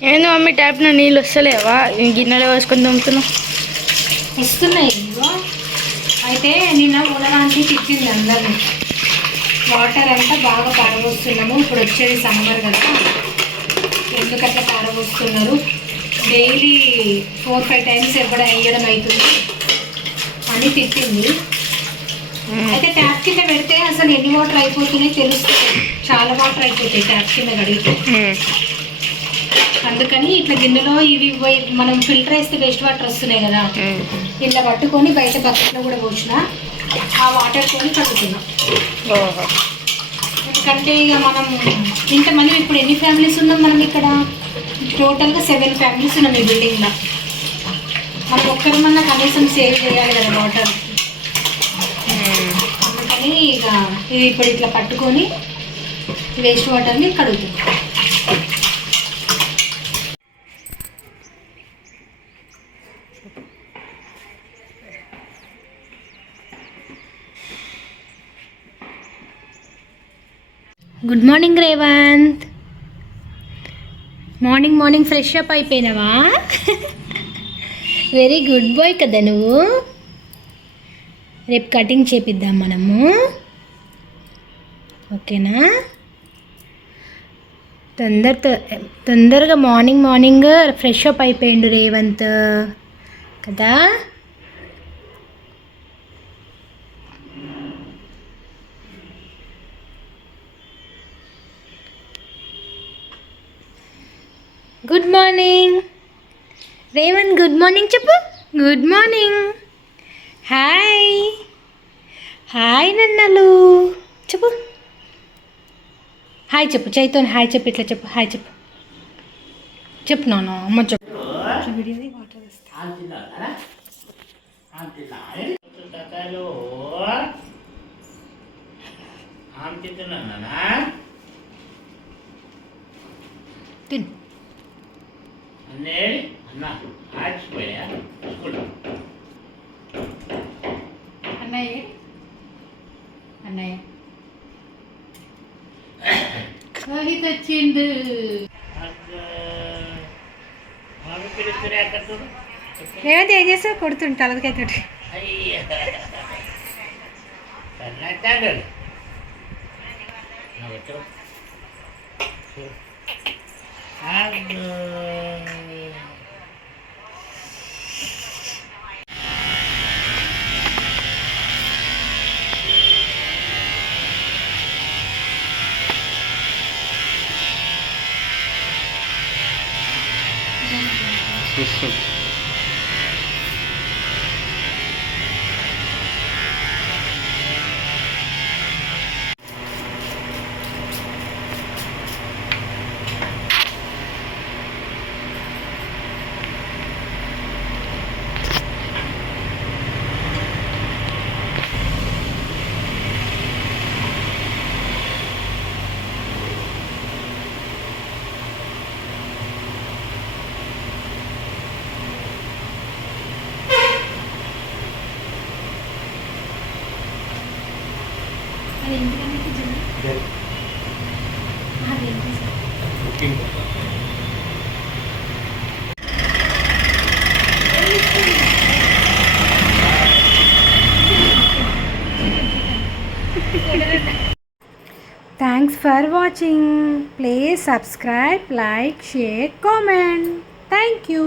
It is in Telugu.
ఏంది మమ్మీ ట్యాప్న నీళ్ళు వస్తలేవా? గిన్నెలో వేసుకొని దుమ్ముతున్నావు వస్తున్నాయి అయితే నిన్న మూలవాంతి తిట్టింది అందరిని. వాటర్ అంతా బాగా పారబోస్తున్నాము ఇప్పుడు వచ్చేది సమ్మర్ కదా. ఎందుకు అట్లా పారబోస్తున్నారు డైలీ ఫోర్ ఫైవ్ టైమ్స్ ఎక్కడ వేయడం అవుతుంది. అని తిట్టింది. అయితే ట్యాప్ కింద పెడితే అసలు ఎన్ని వాటర్ అయిపోతున్నాయి తెలుస్తుంది. చాలా వాటర్ అయిపోతాయి ట్యాప్ కింద కడిగితే. అందుకని ఇట్లా గిన్నెలో ఇవి మనం ఫిల్టర్ వేస్తే వేస్ట్ వాటర్ వస్తున్నాయి కదా. ఇట్లా పట్టుకొని బయట బకెట్లో కూడా పోసిన. ఆ వాటర్ కొని కడుగుతున్నాం. ఓహో. ఎందుకంటే ఇక మనం ఇంతమంది ఇప్పుడు ఎన్ని ఫ్యామిలీస్ ఉన్నాం మనం ఇక్కడ? టోటల్గా సెవెన్ ఫ్యామిలీస్ ఉన్నాం ఈ బిల్డింగ్లో మనం ఒక్కరమన్నా కనీసం సేవ్ చేయాలి కదా వాటర్ అందుకని ఇక ఇది ఇప్పుడు ఇట్లా పట్టుకొని వేస్ట్ వాటర్ని కడుగుతున్నాం. Good morning Revanth morning morning fresh up అయిపోయినావా? Very good boy కదా నువ్వు. రేపు కటింగ్ చేపిద్దాం మనము. ఓకేనా? తొందర తొందరగా మార్నింగ్ మార్నింగ్ ఫ్రెష్ అప్ అయిపోయిండు రేవంత్. కదా? good morning Revanth good morning చెప్పు గుడ్ మార్నింగ్ హాయ్ హాయ్ నన్నలు చెప్పు హాయ్ చెప్పు చైతోన్ హాయ్ చెప్పు ఇట్లా చెప్పు హాయ్ చెప్పు చెప్పు నాన్న అమ్మ చెప్పు వీడియోది వాటర్ వస్తా తకాలు ఆమె తింటున్నానా తిను అన్నేడి అన్న ఆడిచిపోయా స్కూల్ అన్నయ్య. అన్నయ్య. రోహిత్ వచ్చిండు. ఆమె పిలుస్తున్నా ఎక్కడ చూడు రేవంత్ ఏం చేస్తావు కొడుతుండు తలకైతే అయ్యా కన్నట్టాడు thanks for watching please subscribe like share comment thank you